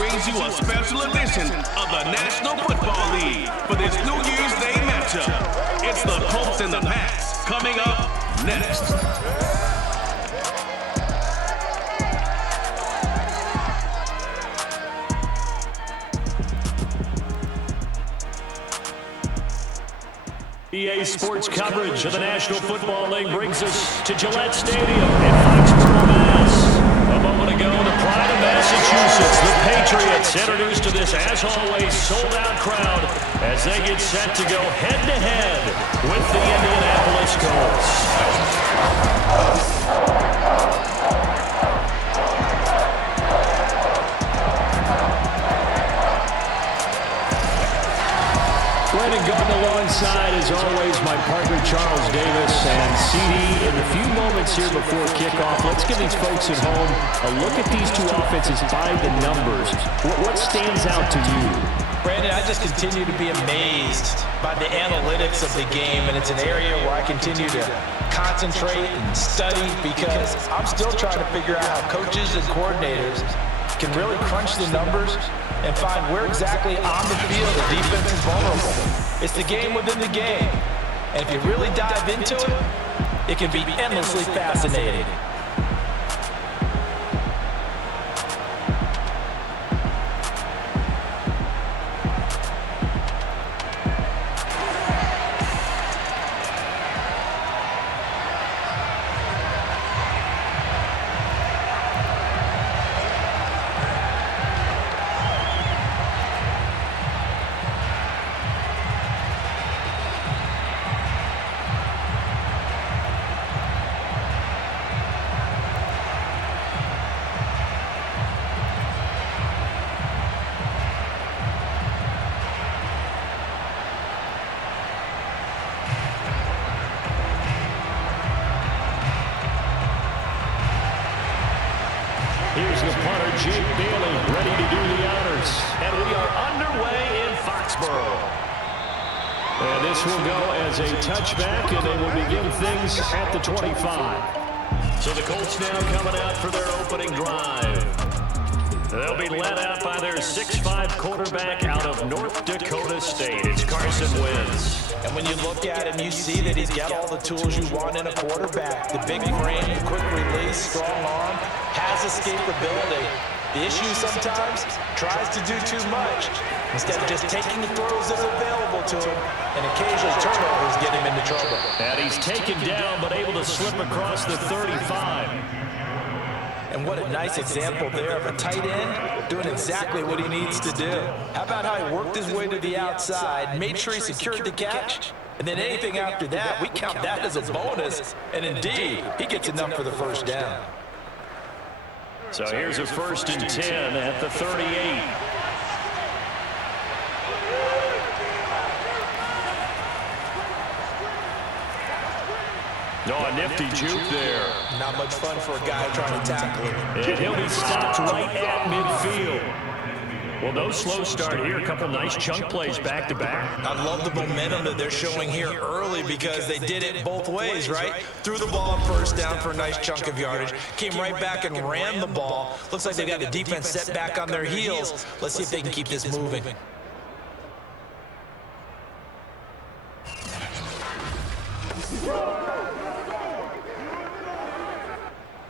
brings you a special edition of the National Football League for this New Year's Day matchup. It's the Colts and the Pats coming up next. EA Sports coverage of the National Football League brings us to Gillette Stadium in Foxborough, Mass. A moment ago, the pride of Massachusetts, the Patriots, introduced to this, as always, sold-out crowd as they get set to go head-to-head with the Indianapolis Colts. And going alongside, as always, my partner Charles Davis and CD. In the few moments here before kickoff, let's give these folks at home a look at these two offenses by the numbers. What stands out to you? Brandon, I just continue to be amazed by the analytics of the game, and it's an area where I continue to concentrate and study because I'm still trying to figure out how coaches and coordinators can really crunch the numbers and find where exactly on the field the defense is vulnerable. It's the game within the game. And if you really dive into it, it can be endlessly fascinating. Here's the punter, Jake Bailey, ready to do the honors. And we are underway in Foxborough. And this will go as a touchback, and they will begin things at the 25. So the Colts now coming out for their opening drive. They'll be led out by their 6'5" quarterback out of North Dakota State. It's Carson Wentz. And when you look at him, you see that he's got all the tools you want in a quarterback. The big frame, the quick release, strong arm, has escapability. The issue sometimes tries to do too much instead of just taking the throws that are available to him, and occasional turnovers get him into trouble. And he's taken down but able to slip across the 35. And what a nice example there of a tight end doing exactly what he needs to do. How about how he worked his way to the outside, made sure he secured the catch, and then anything after that, we count that as a bonus. And indeed, he gets enough for the first down. So here's a 1st and 10 at the 38. No, a nifty juke there. Not much fun for a guy trying to tackle him. And he'll be stopped right at midfield. Well, no slow start here. A couple nice chunk plays back-to-back. I love the momentum that they're showing here early because they did it both ways, right? Threw the ball on first down for a nice chunk of yardage. Came right back and ran the ball. Looks like they got the defense set back on their heels. Let's see if they can keep this moving.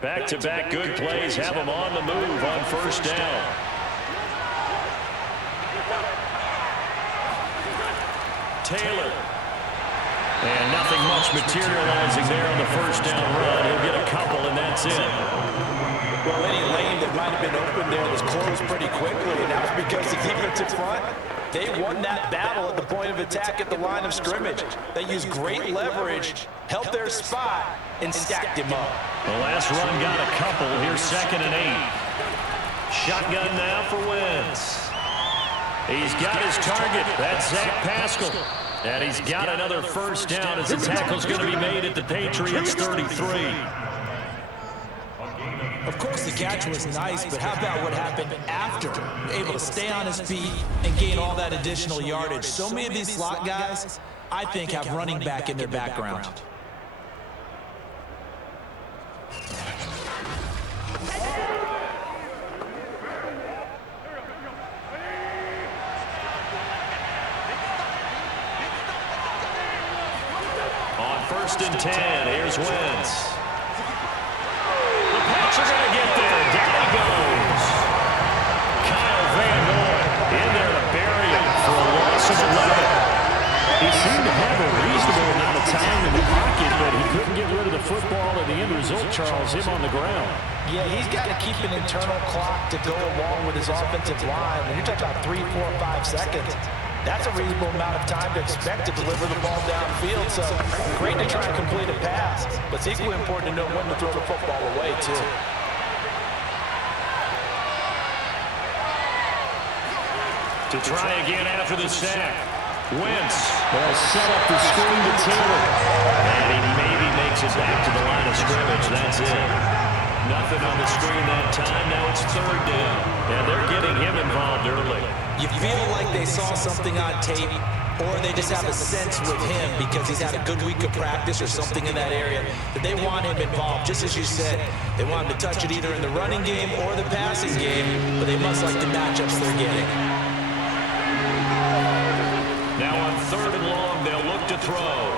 Back-to-back good plays have them on the move on first down. Taylor. And nothing much materializing there on the first down run. He'll get a couple, and that's it. Well, any lane that might have been open there was closed pretty quickly, and that was because the defensive front, they won that battle at the point of attack at the line of scrimmage. They used great leverage, held their spot, and stacked him up. The last run got a couple. Here's 2nd and 8. Shotgun now for Wentz. He's got his target. That's Zach Pascal. And he's got another first down as the tackle's going to be made at the Patriots 33. Of course, the catch was nice, but how about what happened after? Able to stay on his feet and gain all that additional yardage. So many of these slot guys, I think, have running back in their background. and 10. Here's Wentz. The Pats are going to get there. Down he goes. Kyle Van Noy in there to bury him for a loss of 11. He seemed to have a reasonable amount of time in the pocket, but he couldn't get rid of the football, and the end result, Charles, him on the ground. Yeah, he's got to keep an internal clock to go along with his offensive line. When you're talking about 3, 4, 5 seconds, that's a reasonable amount of time to expect to deliver the ball downfield. So great to try and complete a pass, but it's equally important to know when to throw the football away, too. To try again after the sack. Wentz will set up the screen to Taylor. And he maybe makes it back to the line of scrimmage. That's it. Nothing on the screen that time. Now it's third down. And they're getting him involved early. You feel like they saw something on tape, or they just have a sense with him because he's had a good week of practice or something in that area that they want him involved. Just as you said, they want him to touch it either in the running game or the passing game, but they must like the matchups they're getting. Now on third and long, they'll look to throw.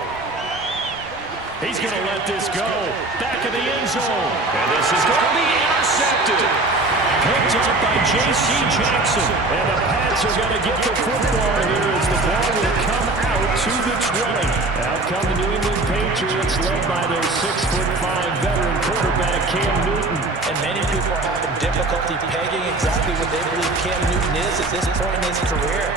He's going to let this go. Back of the end zone. And this is going to be intercepted. Picked up by J.C. Jackson. And the Pats are going to get the football here as the ball will come out to the 20. Out come the New England Patriots, led by their 6'5" veteran quarterback, Cam Newton. And many people are having difficulty pegging exactly what they believe Cam Newton is at this point in his career.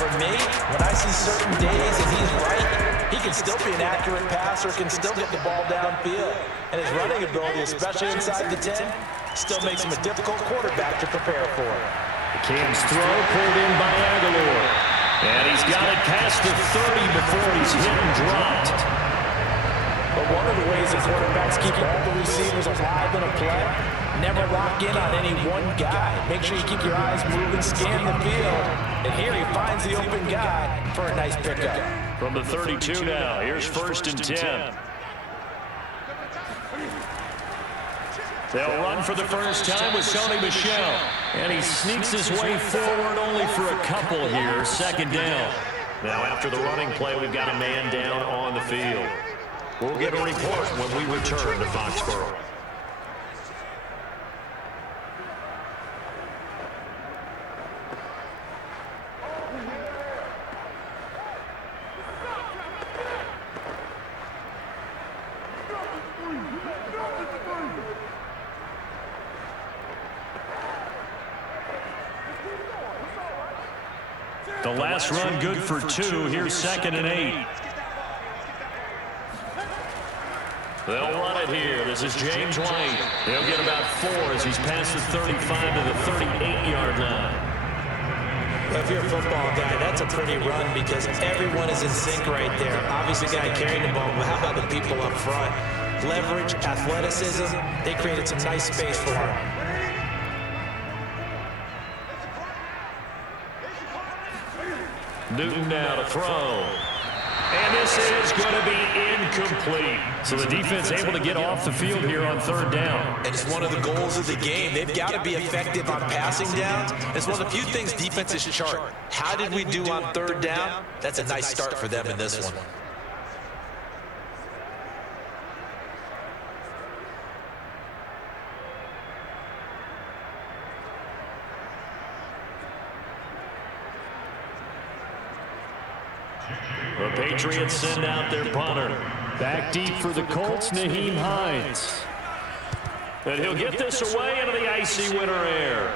For me, when I see certain days and he's right, he can still be an accurate passer, can still get the ball downfield. And his running ability, especially inside the 10, still makes him a difficult quarterback to prepare for. Cam's throw pulled in by Aguilar. And he's got it past the 30 before he's hit and dropped. But one of the ways the quarterbacks keep all the receivers alive in a play, never lock in on any one guy. Make sure you keep your eyes moving, scan the field. And here he finds the open guy for a nice pickup. From the 32 now, here's first and 10. They'll run for the first time with Sony Michel. And he sneaks his way forward only for a couple here. Second down. Now after the running play, we've got a man down on the field. We'll get a report when we return to Foxborough. The last run good for 2. Here's second and 8. They'll run it here. This is James White. He'll get about 4 as he's past the 35 to the 38-yard line. Well, if you're a football guy, that's a pretty run because everyone is in sync right there. Obviously, the guy carrying the ball, but how about the people up front? Leverage, athleticism, they created some nice space for him. Newton now to throw. And this is going to be incomplete. So the defense able to get off the field here on third down. And it's one of the goals of the game. They've got to be effective on passing downs. It's one of the few things defenses chart. How did we do on third down? That's a nice start for them in this one. The Patriots send out their punter. Back deep for the Colts, Naheem Hines. And he'll get this away into the icy winter air.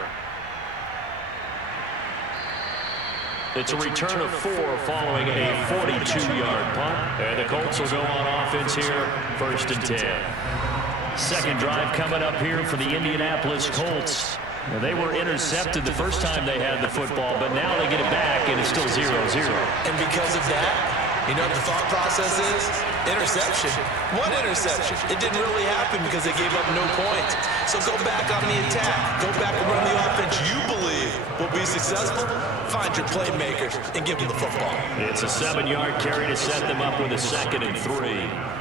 It's a return of 4 following a 42-yard punt. And the Colts will go on offense here, first and 10. Second drive coming up here for the Indianapolis Colts. Now, they were intercepted the first time they had the football, but now they get it back, and it's still 0-0. And because of that, you know what the thought process is? Interception. What interception? It didn't really happen because they gave up no points. So go back on the attack. Go back and run the offense you believe will be successful. Find your playmakers and give them the football. It's a 7-yard carry to set them up with a 2nd and 3.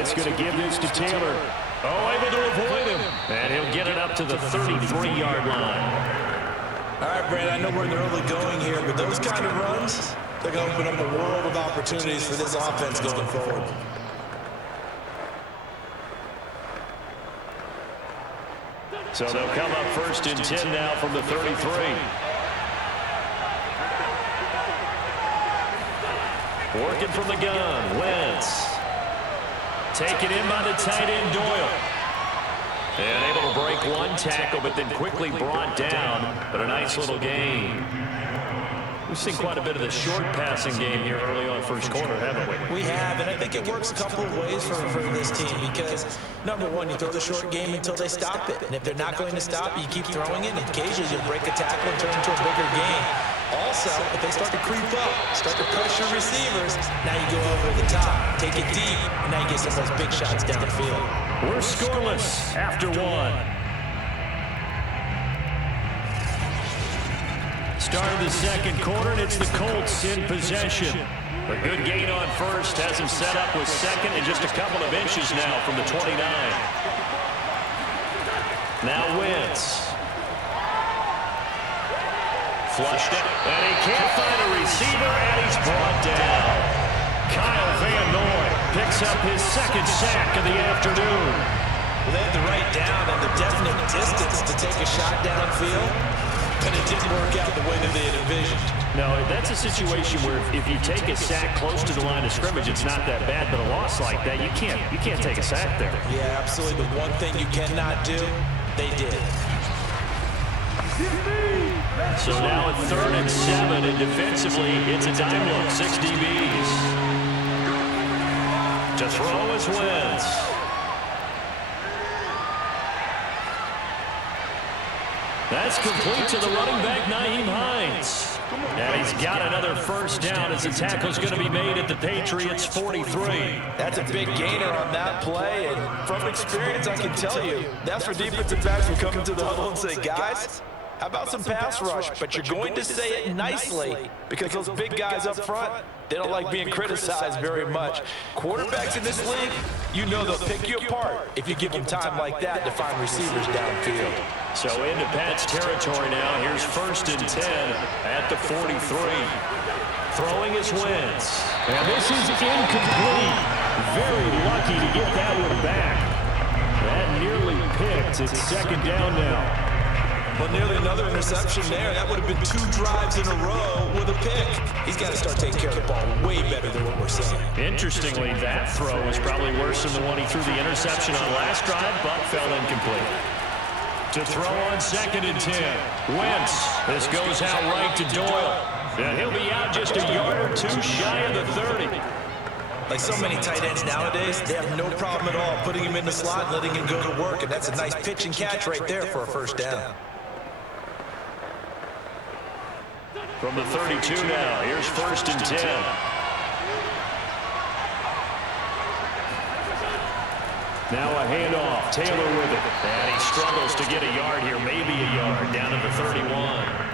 It's going to give this to Taylor. Oh, able to avoid him. And he'll get it up to the 33-yard line. All right, Brad, I know we're in the early going here, but those kind of runs, they're going to open up a world of opportunities for this offense going forward. So they'll come up 1st and 10 now from the 33. Working from the gun, Wentz. Taken in by the tight end, Doyle. And able to break one tackle, but then quickly brought down. But a nice little gain. We've seen quite a bit of the short passing game here early on first quarter, haven't we? We have, and I think it works a couple of ways for this team because, number one, you throw the short game until they stop it. And if they're not going to stop it, you keep throwing it, and occasionally you'll break a tackle and turn it into a bigger game. Also, if they start to creep up, start to pressure receivers, now you go over the top, take it deep, and now you get some of those big shots downfield. We're scoreless after one. Start of the second quarter, and it's the Colts in possession. A good gain on first has him set up with second and just a couple of inches now from the 29. Now Wentz. Flushed it, and he can't find a receiver, and he's brought down. Kyle Van Noy picks up his second sack of the afternoon. Well, they had the right down and the definite distance to take a shot downfield, but it didn't work out the way that they had envisioned. No, that's a situation where if you take a sack close to the line of scrimmage, it's not that bad, but a loss like that, you can't take a sack there. Yeah, absolutely. The one thing you cannot do, they did. So now at 3rd and 7, and defensively, it's a dime look, 6 DBs. To throw is Wentz. That's complete to the running back, Nyheim Hines. And he's got another first down as the tackle's going to be made at the Patriots' 43. That's a big gainer on that play, and from experience, I can tell you, that's where defensive backs will come into the huddle and say, guys, how about some pass rush? But you're going to say it nicely because those big guys up front, they don't like being criticized very much. Quarterbacks in this league, you know they'll pick you apart if you give them time like that to find receivers downfield. So into Pat's territory now. Here's 1st and 10 at the 43. Throwing is Wentz. And this is incomplete. Very lucky to get that one back. That nearly picked. It's 2nd down now. Well, nearly another interception there. That would have been 2 drives in a row with a pick. He's got to start taking care of the ball way better than what we're seeing. Interestingly, that throw was probably worse than the one he threw the interception on last drive, but fell incomplete. To throw on 2nd and 10. Wentz. This goes out right to Doyle. And he'll be out just a yard or 2 shy of the 30. Like so many tight ends nowadays, they have no problem at all putting him in the slot and letting him go to work. And that's a nice pitch and catch right there for a first down. From the 32 now, here's 1st and 10. Now a handoff, Taylor with it. And he struggles to get a yard here, maybe a yard, down at the 31.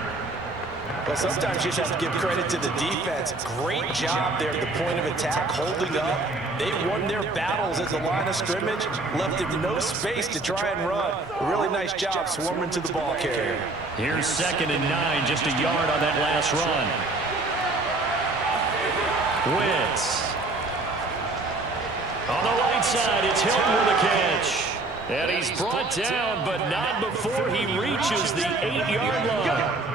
Well, sometimes you just have to give credit to the defense. Great job there at the point of attack, holding up. They won their battles at the line of scrimmage, left them no space to try and run. A really nice job swarming to the ball carrier. Here's 2nd and 9, just a yard on that last run. Wentz. On the right side, it's Hilton with a catch. And he's brought down, but not before he reaches the 8-yard line.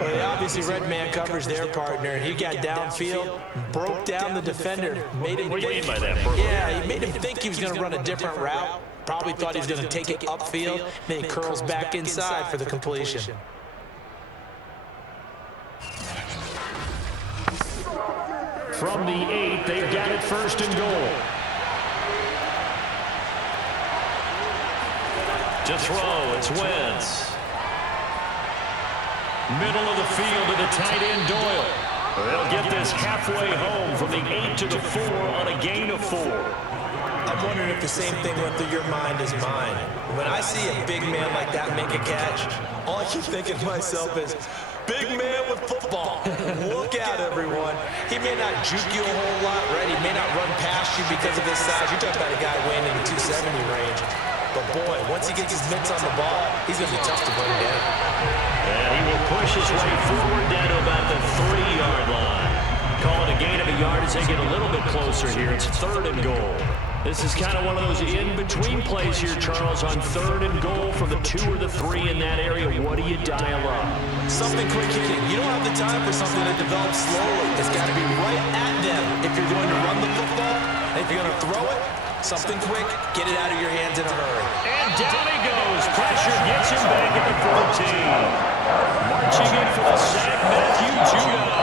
Well, they obviously read man coverage their partner. He got downfield, broke down the defender, made him What do you think. mean by that, bro? Yeah, he made him think he was going to run a different route. Probably thought he was going to take it upfield. Then he curls back inside for the completion. From the 8, they've got it 1st and goal. To throw, it's Wentz. Middle of the field to the tight end, Doyle. They'll get this halfway home from the 8 to the 4 on a gain of 4. I'm wondering if the same thing went through your mind as mine. When I see a big man like that make a catch, all I keep thinking to myself is, big man with football. Look out, everyone. He may not juke you a whole lot, right? He may not run past you because of his size. You're talking about a guy weighing in the 270 range. But boy, once he gets his mitts on the ball, he's going to be tough to bring down. And he will push his way forward down to about the 3-yard line. Calling a gain of a yard as they get a little bit closer here. It's 3rd and goal. This is kind of one of those in-between plays here, Charles, on 3rd and goal from the 2 or the 3 in that area. What do you dial up? Something quick hitting. You don't have the time for something that develops slowly. It's got to be right at them if you're going to run the football. And if you're going to throw it, something quick, get it out of your hands in a hurry. And down he goes. Pressure gets him back at the 14. Marching in for the sack, Matthew Judah.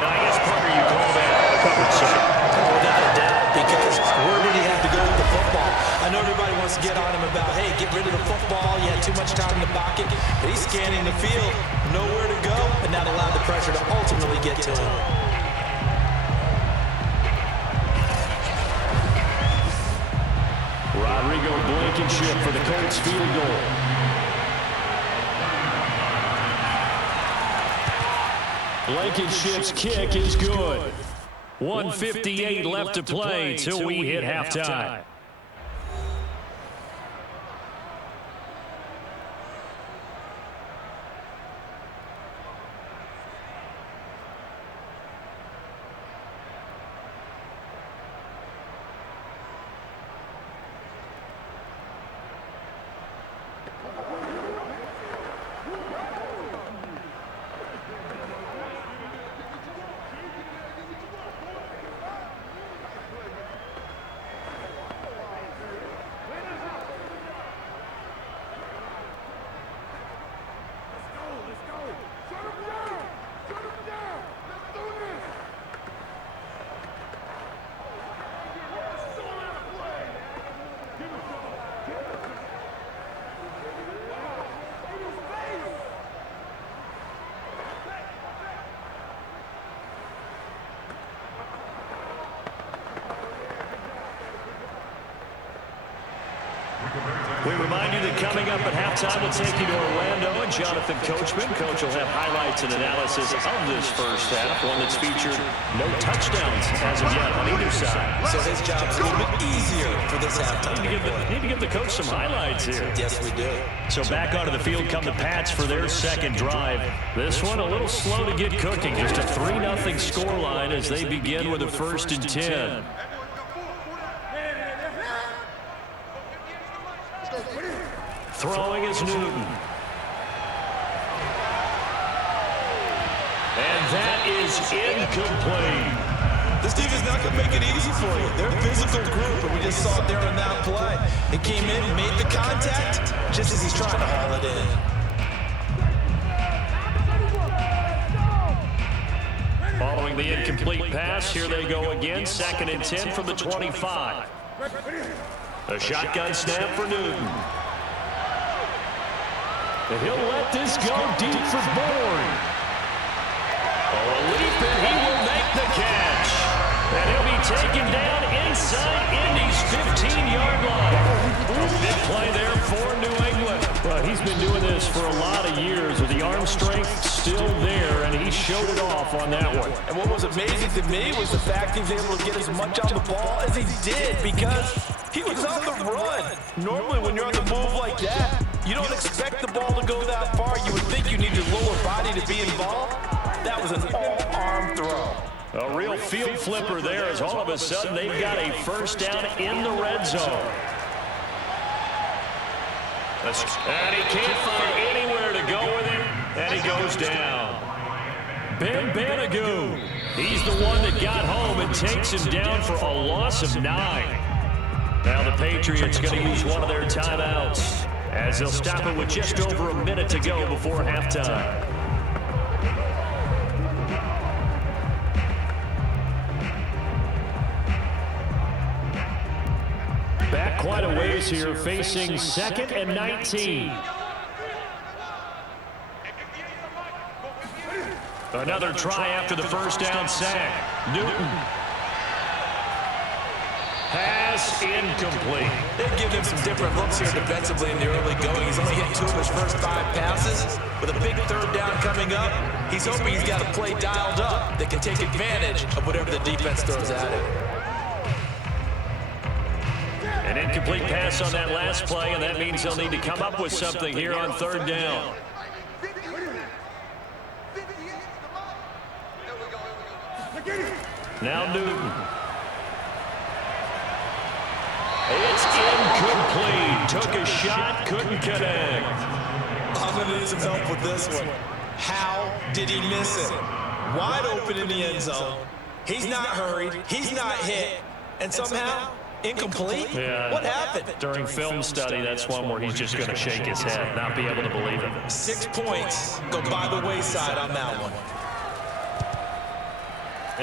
Now, I guess, Parker, you call that a covered sack. Without a doubt, because where did he have to go with the football? I know everybody wants to get on him about, hey, get rid of the football. You had too much time in the pocket. But he's scanning the field, nowhere to go, and that allowed the pressure to ultimately get to him. Rodrigo Blankenship for the Colts field goal. Blankenship's kick is good. 1:58 left to play till we hit halftime. We remind you that coming up at halftime, we'll take you to Orlando and Jonathan Coachman. Coach will have highlights and analysis of this first half, one that's featured no touchdowns as of yet on either side. So his job's a little bit easier for this halftime. Need to give the coach some highlights here. Yes, we do. So back onto the field come the Pats for their second drive. This one a little slow to get cooking. Just a 3-0 scoreline as they begin with a 1st and 10. Throwing is Newton. And that is incomplete. This team is not going to make it easy for you. They're a physical group, and we just saw it there on that play. It came in, made the contact, just as he's trying to haul it in. Following the incomplete pass, here they go again. 2nd and 10 from the 25. A shotgun snap for Newton. And he'll let this go deep for Bourne. Oh, a leap, and he will make the catch. And he'll be taken down inside Indy's 15-yard line. Big play there for New England. Well, he's been doing this for a lot of years with the arm strength still there, and he showed it off on that one. And what was amazing to me was the fact he was able to get as much on the ball as he did because he was on the run. Normally, when you're on the move like that, you don't expect the ball to go that far. You would think you need your lower body to be involved. That was an all-arm throw. A real field flipper there as all of a sudden they've got a 1st down in the red zone. And he can't find anywhere to go with it, and he goes down. Ben Banagoo, he's the one that got home and takes him down for a loss of 9. Now the Patriots going to use one of their timeouts as they'll stop it with just over a minute to go before halftime. Back quite a ways here, facing 2nd and 19. Another try after the 1st down sack. Newton has pass incomplete. They've given him some different looks here defensively in the early going. He's only hit 2 of his first 5 passes. With a big third down coming up, he's hoping he's got a play dialed up that can take advantage of whatever the defense throws at him. An incomplete pass on that last play, and that means they'll need to come up with something here on third down. Now Newton. It's incomplete. Took a shot, couldn't connect. I'm going to need some help with this one. How did he miss it? Wide open in the end zone. He's not hurried. He's not hit. And somehow, incomplete? Yeah. What happened? During film study, that's one where he's just going to shake his head, not be able to believe it. 6 points go by the wayside on that one.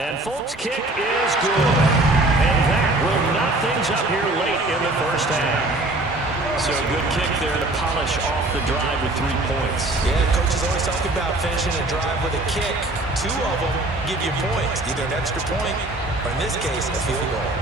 And Folk's kick is good. And that will knock things up here late in the first half. So a good kick there to polish off the drive with 3 points. Yeah, coaches always talk about finishing a drive with a kick. 2 of them give you points, either an extra point or, in this case, a field goal.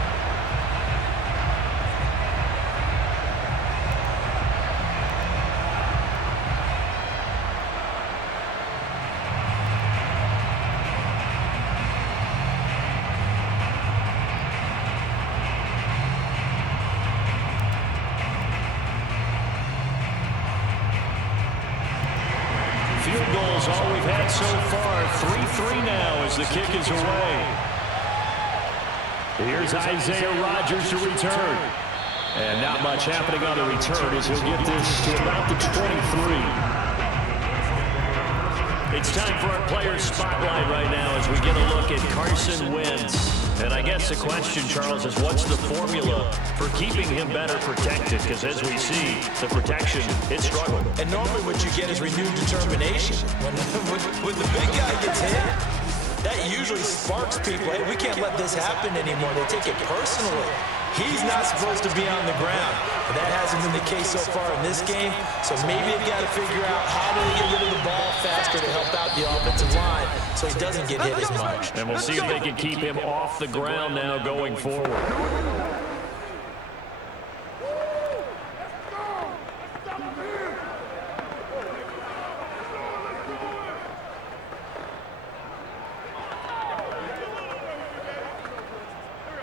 Field goals all we've had so far. 3-3 now as the kick is away. Here's Isaiah Rodgers to return. And not much happening on the return as he'll get this to about the 23. It's time for our player spotlight right now as we get a look at Carson Wentz. And I guess the question, Charles, is what's the formula for keeping him better protected? Because as we see, the protection, it struggled. And normally what you get is renewed determination. When the big guy gets hit, that usually sparks people. Hey, we can't let this happen anymore. They take it personally. He's not supposed to be on the ground. But that hasn't been the case so far in this game. So maybe they've got to figure out how do they get rid of the ball faster to help out the offensive line so he doesn't get hit as much. And we'll see if they can keep him off the ground now going forward.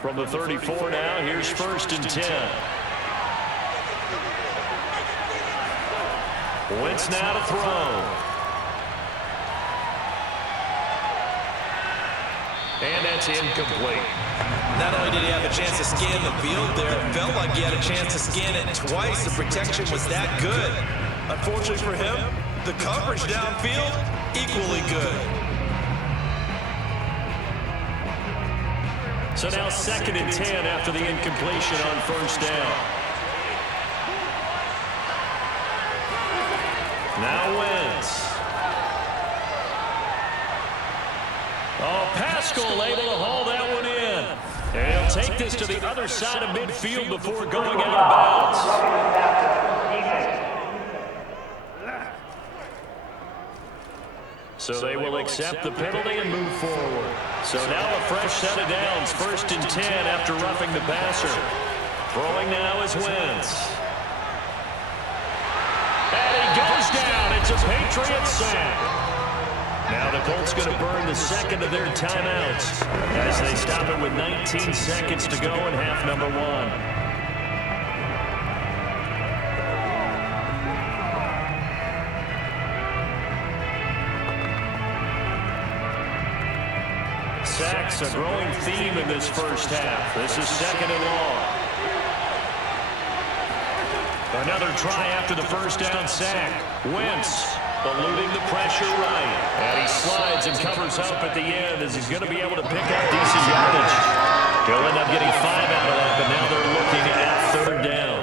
From the 34 now, here's 1st and 10. Wentz now to throw. And that's incomplete. Not only did he have a chance to scan the field there, it felt like he had a chance to scan it twice. The protection was that good. Unfortunately for him, the coverage downfield, equally good. So now 2nd and 10 after the incompletion on 1st down. Now Wentz. Oh, Pascal able to haul that one in. And he'll take this to the other side of midfield before going out of bounds. So they will accept the penalty and move forward. So now a fresh set of downs. 1st and 10 after roughing the passer. Throwing now is Wentz. And he goes down. It's a Patriots sack. Now the Colts going to burn the 2nd of their timeouts as they stop it with 19 seconds to go in half number 1. Sacks, a growing theme in this first half. This is 2nd and long. Another try after the first down sack. Wentz eluding the pressure right. And he slides and covers up at the end as he's going to be able to pick up decent yardage. He'll end up getting 5 out of that, but now they're looking at 3rd down.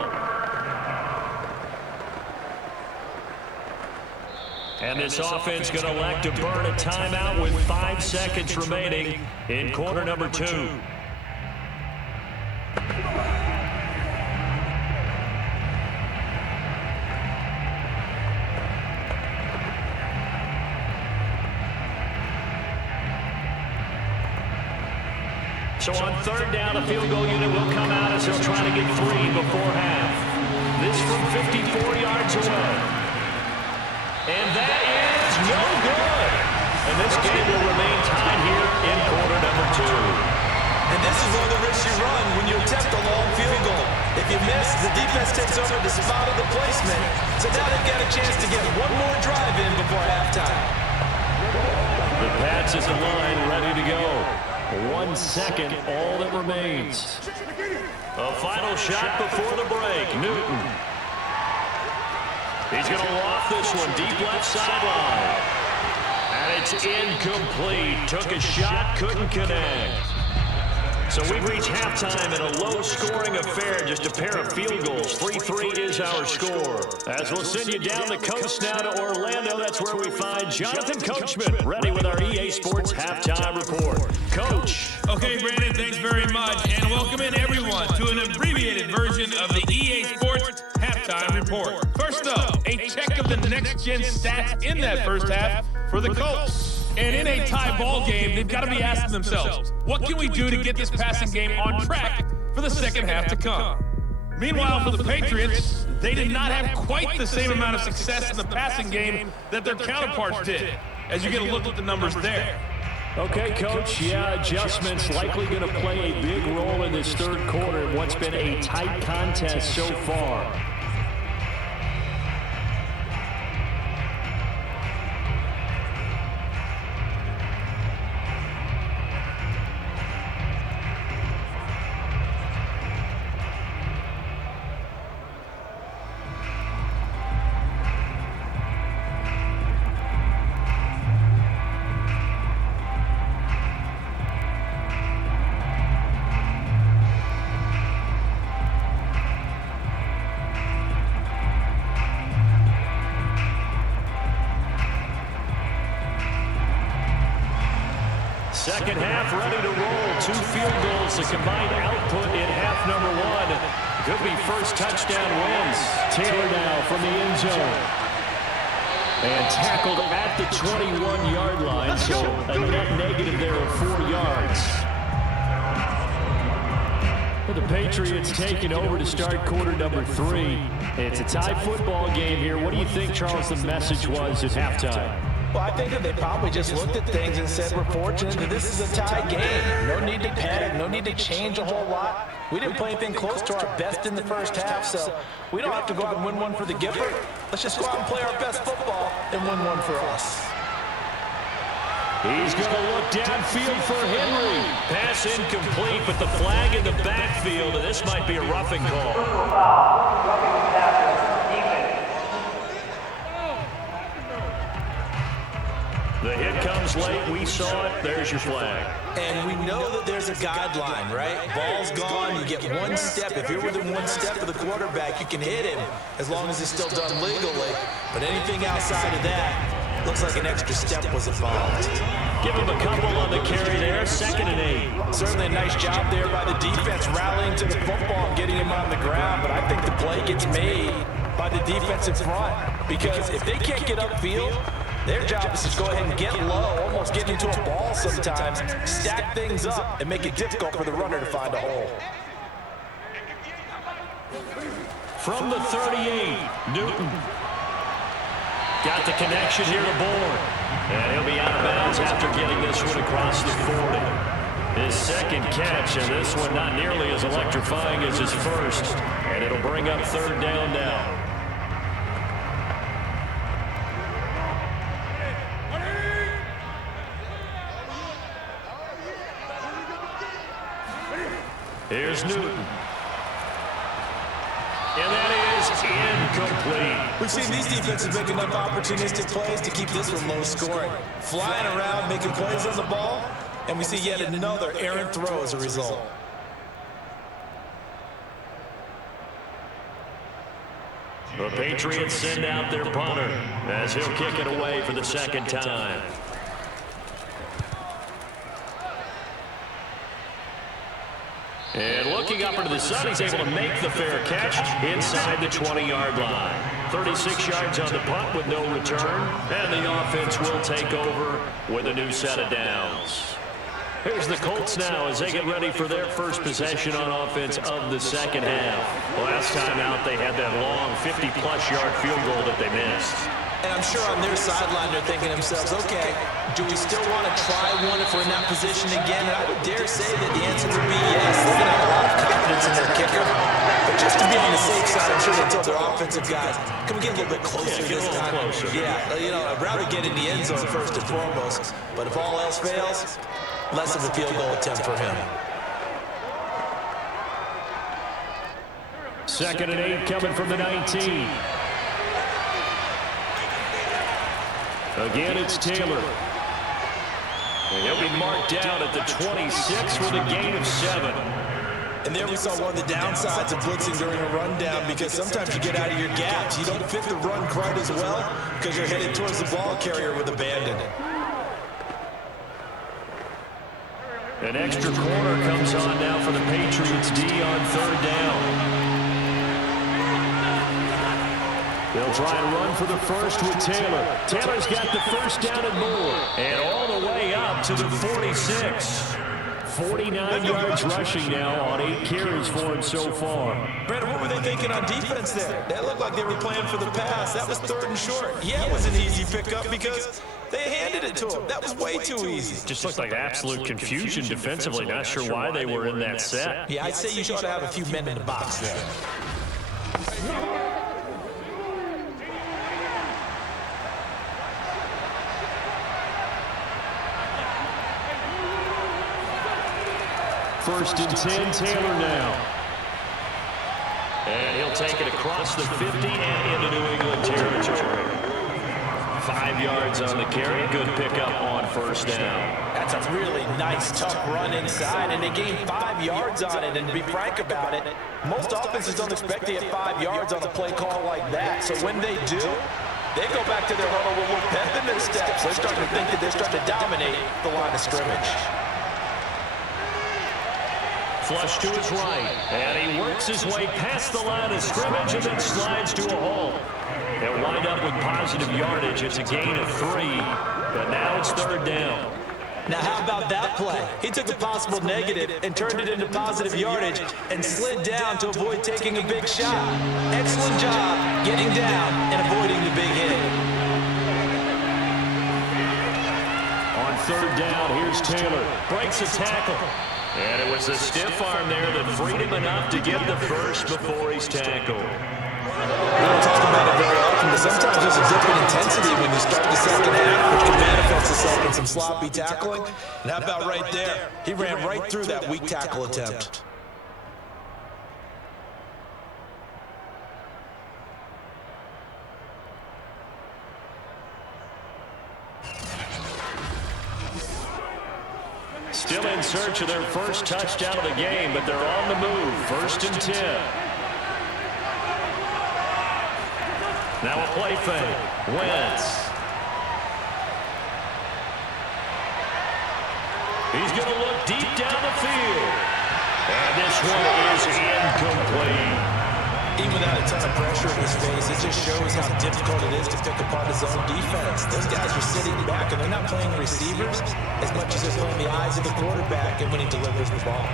And this offense going to elect to burn a timeout with 5 seconds remaining in quarter number 2. So on third down, the field goal unit will come out as they'll try to get 3 before half. This from 54 yards away. And that is no good. And this game will remain tied here in quarter number 2. And this is one of the risks you run when you attempt a long field goal. If you miss, the defense takes over the spot of the placement. So now they've got a chance to get one more drive in before halftime. The Pats at the line, ready to go. 1 second, all that remains. A final shot before the break. Newton. He's going to loft this one deep left sideline. And it's incomplete. Took a shot, couldn't connect. So we've reached halftime in a low-scoring affair, just a pair of field goals. 3-3 is our score. As we'll send you down the coast now to Orlando, that's where we find Jonathan Coachman, ready with our EA Sports Halftime Report. Coach. Okay, Brandon, thanks very much, and welcome in everyone to an abbreviated version of the EA Sports Halftime Report. First up, a check of the next-gen stats in that first half for the Colts. And in a tie ball game, they've got to be asking themselves, what can we do to get this passing game on track for the second half to come? Meanwhile, for the Patriots, they did not have quite the same amount of success in the passing game that their counterparts did, as you get a look at the numbers there. Okay, Coach, yeah, adjustments likely going to play a big role in this third quarter in what's been a tight contest so far. Second half ready to roll. 2 field goals, the combined output in half number 1. Could be first touchdown wins. Taylor now from the end zone. And tackled at the 21-yard line, so a net negative there of 4 yards. The Patriots taking over to start quarter number 3. It's a tie football game here. What do you think, Charles, the message was at halftime? Well, I think that they probably just looked at things and said, we're fortunate that this is a tie game. No need to panic, no need to change a whole lot. We didn't play anything close to our best in the first half, so we don't have to go out and win one for the giver. Let's just go out and play our best football and win one for us. He's going to look downfield for Henry. Pass incomplete, but the flag in the backfield, and this might be a roughing call. The hit comes late. We saw it. There's your flag. And we know that there's a guideline, right? Ball's gone. You get 1 step. If you're within 1 step of the quarterback, you can hit him as long as it's still done legally. But anything outside of that, looks like an extra step was involved. Give him a couple on the carry there. 2nd and 8. Certainly a nice job there by the defense rallying to the football and getting him on the ground. But I think the play gets made by the defense in front. Because if they can't get upfield, their job is to go ahead and get low, almost get into a ball sometimes, stack things up, and make it difficult for the runner to find a hole. From the 38, Newton. Got the connection here to Bourne. And he'll be out of bounds after getting this one across the 40. His second catch, and this one not nearly as electrifying as his first. And it'll bring up 3rd down now. Here's Newton. And that is incomplete. We've seen these defenses make enough opportunistic plays to keep this one low scoring. Flying around, making plays on the ball, and we see yet another errant throw as a result. The Patriots send out their punter as he'll kick it away for the 2nd time. And looking up into the sun, he's able to make the fair catch inside the 20-yard line. 36 yards on the punt with no return, and the offense will take over with a new set of downs. Here's the Colts now as they get ready for their first possession on offense of the second half. Last time out, they had that long 50-plus yard field goal that they missed. And I'm sure on their sideline they're thinking to themselves, okay, do we still want to try one if we're in that position again? And I would dare say that the answer would be yes. They're going to have a lot of confidence in their kicker. But just to be on the safe side, I'm sure they told their offensive guys, can we get a little bit closer this time? Closer. Yeah, you know, I'd rather get in the end zone first and foremost. But if all else fails, less of a field goal attempt for him. 2nd and 8 coming from the 19. Again, it's Taylor. And he'll be marked down at the 26 with a gain of 7. And there we saw one of the downsides of blitzing during a rundown, because sometimes you get out of your gaps. You don't fit the run quite as well because you're headed towards the ball carrier with abandon. An extra corner comes on now for the Patriots D on 3rd down. They'll try and run for the first with Taylor. Taylor's got the first down and more. And all the way up to the 46. 49 yards rushing now on 8 carries for him so far. Brandon, what were they thinking on defense there? That looked like they were playing for the pass. That was 3rd and short. Yeah, it was an easy pickup because they handed it to him. That was way too easy. Just looked like absolute confusion defensively. Not sure why they were in that set. Yeah, I'd say you should have a few men in the box there. First and 10, Taylor now. And he'll take it across the 50 and into New England territory. 5 yards on the carry. Good pickup on 1st down. That's a really nice, tough run inside, and they gained 5 yards on it. And to be frank about it, most offenses don't expect to get 5 yards on a play call like that. So when they do, they go back to their huddle with a little pep in their steps. They're starting to think that they're starting to dominate the line of scrimmage. Flush to his right, and he works his way past the line of scrimmage and then slides to a halt. They'll wind up with positive yardage. It's a gain of 3, but now it's 3rd down. Now how about that play? He took the possible negative and turned it into positive yardage and slid down to avoid taking a big shot. Excellent job getting down and avoiding the big hit. On 3rd down, here's Taylor. Breaks a tackle. And it was a stiff arm there that freed him enough to get the first before he's tackled. We don't talk about it very often, but sometimes there's a dip in intensity when you start the second half, which can manifest itself in some sloppy tackling. And how about right there? He ran right through that weak tackle attempt. Still in search of their first touchdown of the game, but they're on the move. 1st and 10. Now a play fake. Wentz. He's going to look deep down the field. And this one is incomplete. Even without a ton of pressure in his face, it just shows how difficult it is to pick apart his own defense. Those guys are sitting back, and they're not playing receivers as much as they're playing the eyes of the quarterback and when he delivers the ball.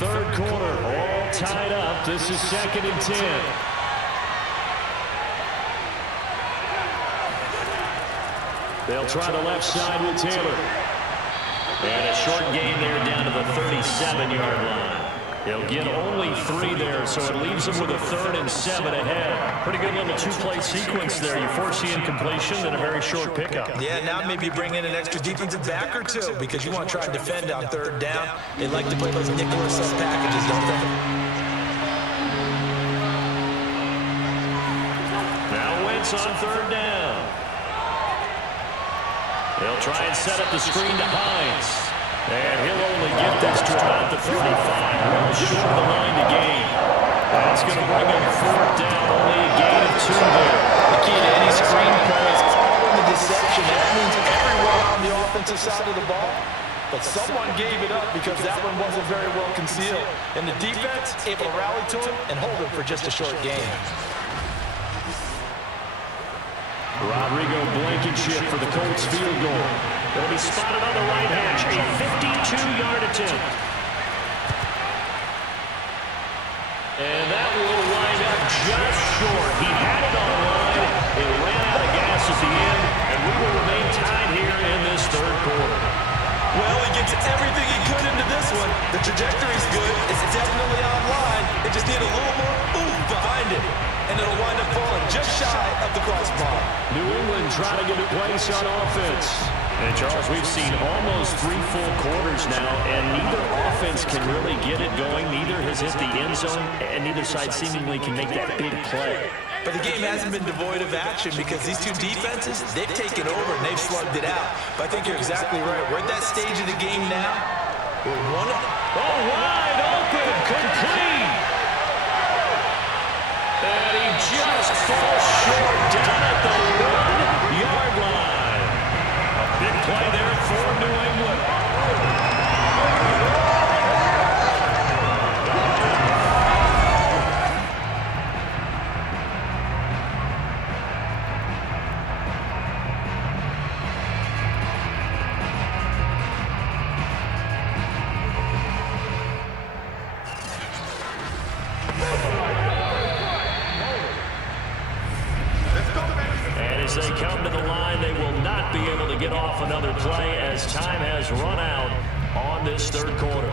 3rd quarter, all tied up. This is 2nd and 10. They'll try the left side with Taylor. And a short gain there down to the 37-yard line. They'll get only 3 there, so it leaves them with a 3rd and 7 ahead. Pretty good little 2-play sequence there. You force the incompletion, then a very short pickup. Yeah, now maybe you bring in an extra defensive back or 2 because you want to try and defend on 3rd down. They like to play those nickel or sub packages, don't they? Now Wentz on 3rd down. They'll try and set up the screen to Hines. And he'll only get this to about the 35. Well short of the line to gain. That's going to bring him 4th down. Only a gain of 2 there. The key to any screen play is all in the deception. That means everyone on the offensive side of the ball. But someone gave it up because that one wasn't very well concealed. And the defense able to rally to him and hold him for just a short gain. Rodrigo Blankenship for the Colts field goal. It'll be spotted on the right hash. A 52-yard attempt. And that will wind up just short. He had it on line. It ran out of gas at the end, and we will remain tied here in this third quarter. Well, he gets everything he could into this one. The trajectory's good. It's definitely online. It just needs a little more oomph behind it. And it'll wind up falling just shy of the crossbar. New England trying to get a place on offense. And, Charles, we've seen almost 3 full quarters now, and neither offense can really get it going. Neither has hit the end zone, and neither side seemingly can make that big play. But the game hasn't been devoid of action because these two defenses, they've taken over and they've slugged it out. But I think you're exactly right. We're at that stage of the game now. We're wide open, complete. And he just falls short down at the 1-yard line. A big play there for New England. As they come to the line, they will not be able to get off another play as time has run out on this third quarter.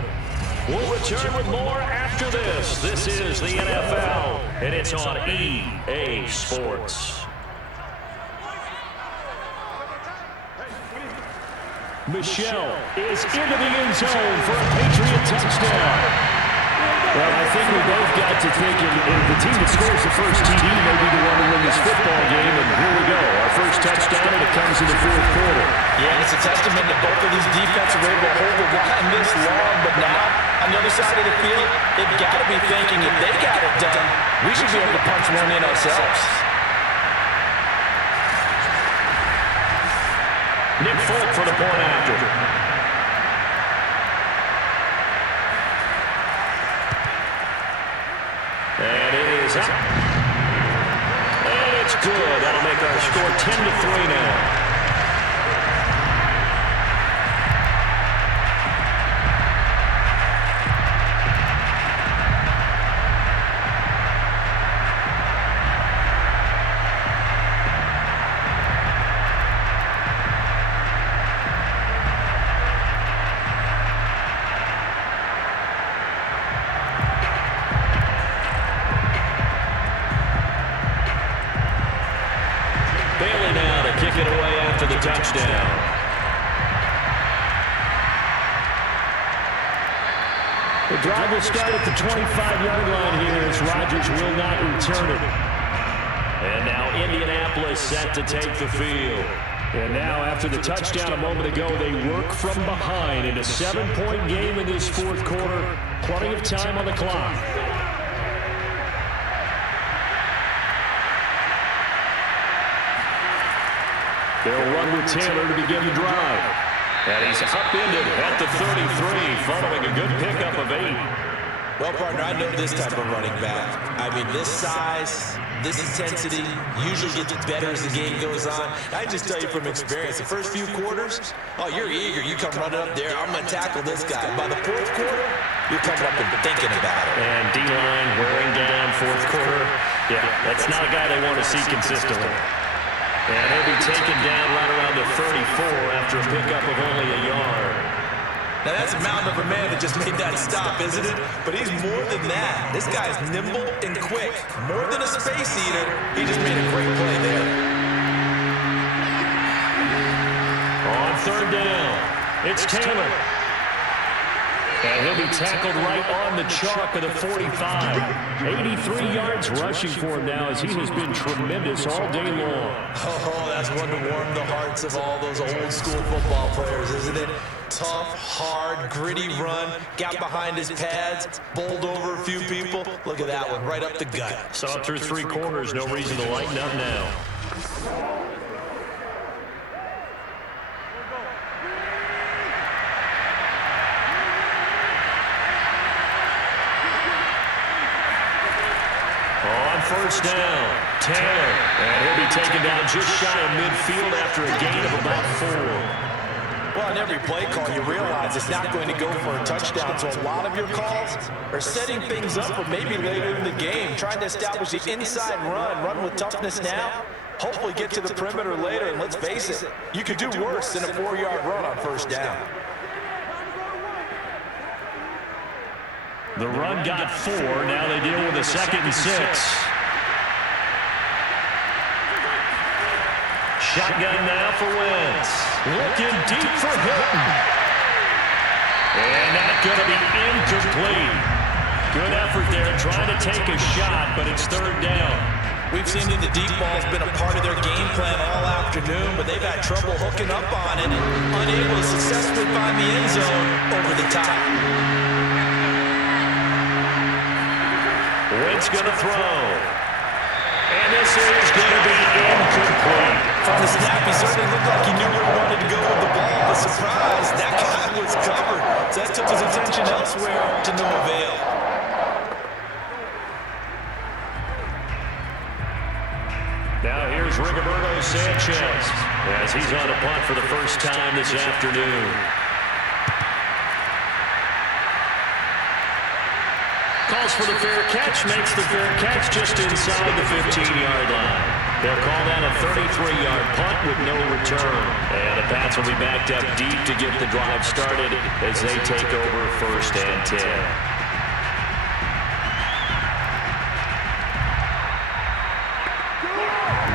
We'll return with more after this. This is the NFL, and it's on EA Sports. Michelle is into the end zone for a Patriot touchdown. Well, I think we both got to thinking if the team that scores the first TD may be the one to win this football game, and here we go. Our first touchdown, and it comes in the fourth quarter. Yeah, it's a testament that both of these defenses were able to hold the line this long, but now, on the other side of the field, they've got to be thinking if they got it done, we should be able to punch one in ourselves. Nick Folk for the point after. And it is up. And it's good. That'll make our score 10-3 now. Touchdown. The drive will start at the 25-yard line here as Rodgers will not return it. And now Indianapolis set to take the field. And now after the touchdown a moment ago, they work from behind in a 7-point game in this fourth quarter. Plenty of time on the clock. They'll run with Taylor to begin the drive. And he's upended at the 33, following a good pickup of 8. Well, partner, I know this type of running back. I mean, this size, this intensity usually gets better as the game goes on. I just tell you from experience, the first few quarters, oh, you're eager. You come running up there, I'm going to tackle this guy. By the fourth quarter, you're coming up and thinking about it. And D-line wearing down fourth quarter. Yeah, that's not a guy they want to see consistently. And he'll be taken down right around the 34 after a pickup of only a yard. Now that's a mountain of a man that just made that stop, isn't it? But he's more than that. This guy's nimble and quick. More than a space eater, he just made a great play there. On third down, it's Taylor. And he'll be tackled right on the chalk of the 45. 83 yards rushing for him now as he has been tremendous all day long. Oh, that's one to warm the hearts of all those old school football players, isn't it? Tough, hard, gritty run, got behind his pads, bowled over a few people. Look at that one, right up the gut. Saw it through 3 quarters, no reason to lighten up now. First down, Taylor, and he'll be taken down just shy of midfield after a gain of about 4. Well, on every play call, you realize it's not going to go for a touchdown, so a lot of your calls are setting things up for maybe later in the game, trying to establish the inside run with toughness now, hopefully get to the perimeter later, and let's face it, you could do worse than a 4-yard run on first down. The run got 4. Now they deal with a 2nd and 6. Shotgun now for Wentz. Looking deep for Hilton. And that's going to be incomplete. Good effort there trying to take a shot, but it's 3rd down. We've seen that the deep ball's been a part of their game plan all afternoon, but they've had trouble hooking up on it and unable to successfully find the end zone over the top. Wentz going to throw. And this is going to be incomplete. From the snap, he certainly looked like he knew where he wanted to go with the ball, but surprise, that guy was covered. So that took his attention elsewhere to no avail. Now here's Rigoberto Sanchez as he's on a punt for the first time this afternoon. Calls for the fair catch, makes the fair catch just inside the 15-yard line. They'll call that a 33-yard punt with no return. And the Pats will be backed up deep to get the drive started as they take over 1st and 10.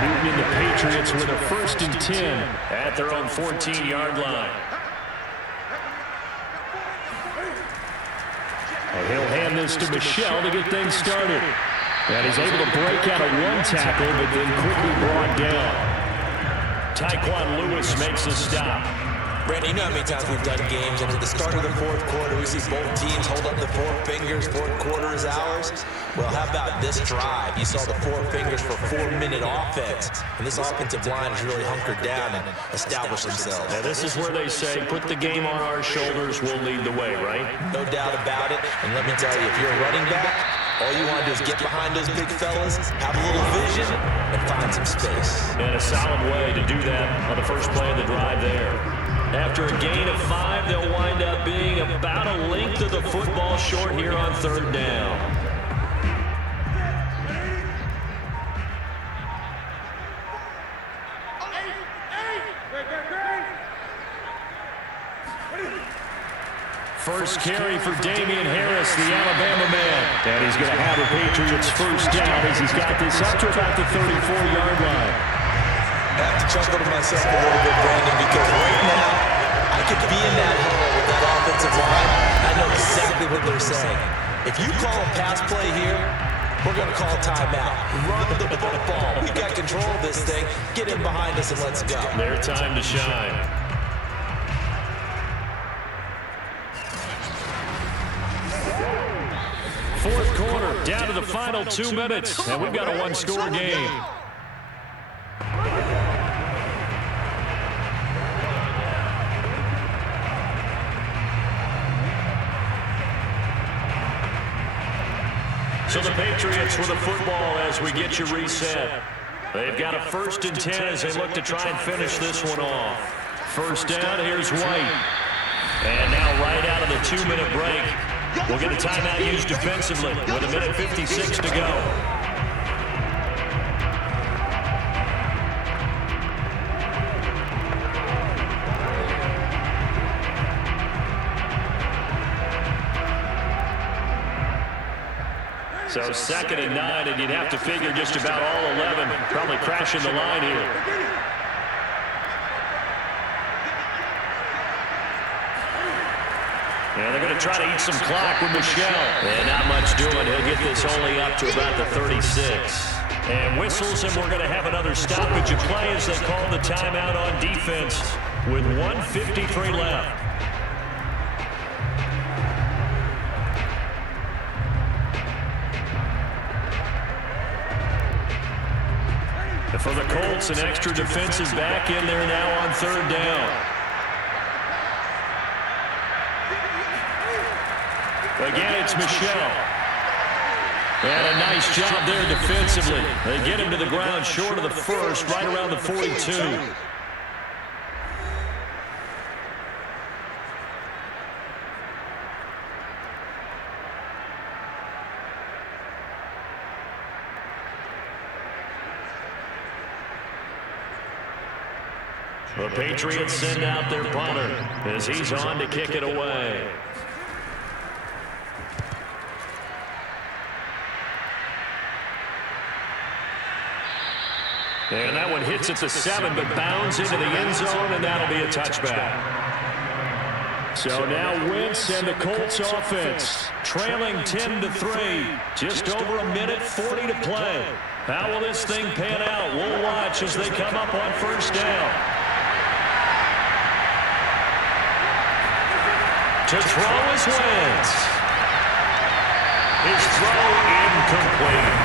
Newton and the Patriots with a 1st and 10 at their own 14-yard line. And he'll hand this to Michel to get things started. And he's able to break out of 1 tackle, but then quickly brought down. Tyquan Lewis makes the stop. Brandon, you know how many times we've done games, and at the start of the 4th quarter, we see both teams hold up the 4 fingers, 4th quarter is ours. Well, how about this drive? You saw the 4 fingers for 4-minute offense, and this offensive line has really hunkered down and established themselves. Now, this is where they say, put the game on our shoulders, we'll lead the way, right? No doubt about it, and let me tell you, if you're a running back, all you want to do is get behind those big fellas, have a little vision, and find some space. And a solid way to do that on the first play of the drive there. After a gain of 5, they'll wind up being about a length of the football short here on 3rd down. First carry for Damian Harris, the Alabama man. And he's going to have the Patriots first down as he's got this up to about the 34-yard line. I have to chuckle to myself a little bit, Brandon, because right now, I could be in that hole with that offensive line. I know exactly what they're saying. If you call a pass play here, we're going to call timeout. Run the football. We got control of this thing. Get in behind us and let's go. Their time to shine. Fourth quarter, down to the final 2 minutes, and we've got a 1-score game. So the Patriots with the football as we get you reset. They've got a 1st and 10 as they look to try and finish this one off. First down, here's White. And now right out of the 2-minute break, we'll get a timeout used defensively with 1:56 to go. So 2nd and 9, and you'd have to figure just about all 11 probably crashing the line here. And they're going to try to eat some clock with Michel. And not much doing. He'll get this only up to about the 36. And whistles, and we're going to have another stoppage of play as they call the timeout on defense with 1:53 left. And for the Colts, an extra defensive back in there now on 3rd down. Again, it's Michel. And a nice job there defensively. They get him to the ground short of the 1st, right around the 42. The Patriots send out their punter as he's on to kick it away. And that one hits at the 7, but bounds into the end zone, and that'll be a touchback. So now Wentz and the Colts offense trailing 10-3. Just over a minute 40 to play. How will this thing pan out? We'll watch as they come up on first down. To throw is Wentz. His throw incomplete.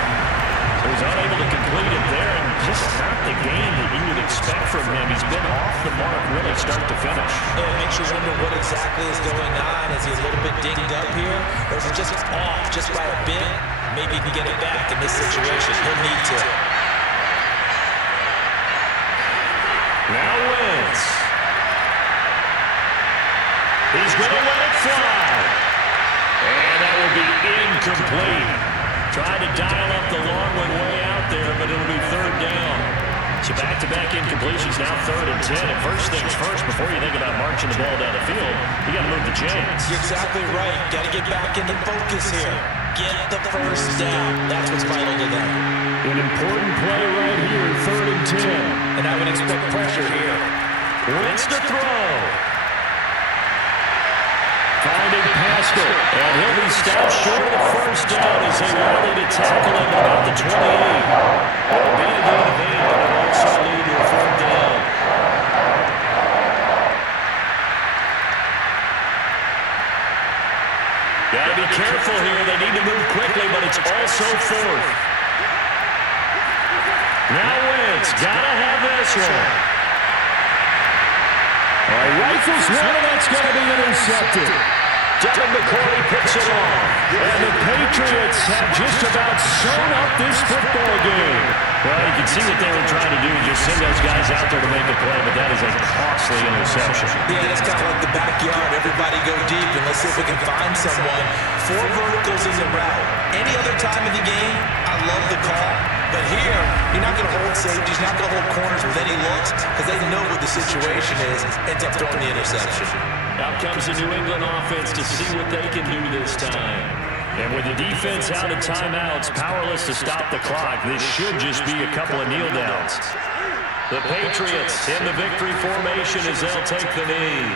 He's unable to complete it there, and just not the game that you would expect from him. He's been off the mark really start to finish. It makes you wonder what exactly is going on. Is he a little bit dinged up here? Or is it just off just by a bit? Maybe he can get it back in this situation. He'll need to. Now Wentz. He's going to let it fly. And that will be incomplete. Trying to dial up the long one way out there, but it'll be third down. So back-to-back incompletions, now 3rd and 10. And first things first, before you think about marching the ball down the field, you got to move the chains. You're exactly right. Got to get back into focus here. Get the first down. That's what's vital to them. An important play right here, 3rd and 10. And I would expect pressure here. Wentz to throw. Finding Pascal, and he'll be stopped short of the first down as they rally to tackle him about the 28. It'll be a gain of 8, but it'll also lead to a 4th down. Got to be careful here. They need to move quickly, but it's also 4th. Now Wentz, got to have this one. Rifles one, and that's going to be intercepted. Devin McCourty picks it off. And the Patriots have just about sewn up this football game. Well, you can see what they were trying to do. Just send those guys out there to make a play, but that is a costly interception. Yeah, it's kind of like the backyard. Everybody go deep, and let's see if we can find someone. 4 verticals in the route. Any other time in the game, I love the call. But here, you're not going to hold safeties, you're not going to hold corners with any looks because they know what the situation is, ends up throwing the interception. Out comes the New England offense to see what they can do this time. And with the defense out of timeouts, powerless to stop the clock, this should just be a couple of kneel downs. The Patriots in the victory formation as they'll take the knee.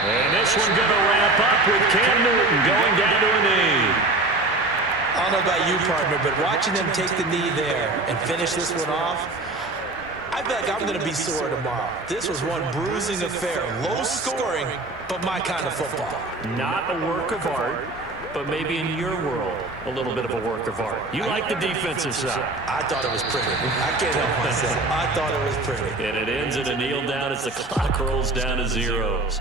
And this one going to wrap up with Cam Newton going down to a knee. I don't know about you, partner, but watching them take the knee there and finish this one off, I feel like I'm going to be sore tomorrow. This was one bruising affair. Low scoring, but my kind of football. Not a work of art, but maybe in your world, a little bit of a work of art. You like the defensive side. I thought it was pretty. I can't help myself. I thought it was pretty. And it ends in a kneel down as the clock rolls down to zeros.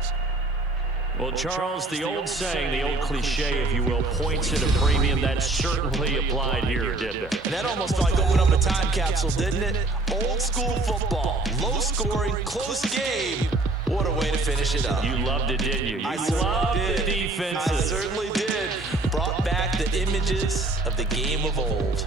Well, Charles, the old saying, the old cliche, if you will, points at a premium. That certainly applied here, didn't it? And that almost felt like opened up a time capsule, didn't it? Old school football, low scoring, close game. What a way to finish it up. You loved it, didn't you? I loved did. the defenses. I certainly did. Brought back the images of the game of old.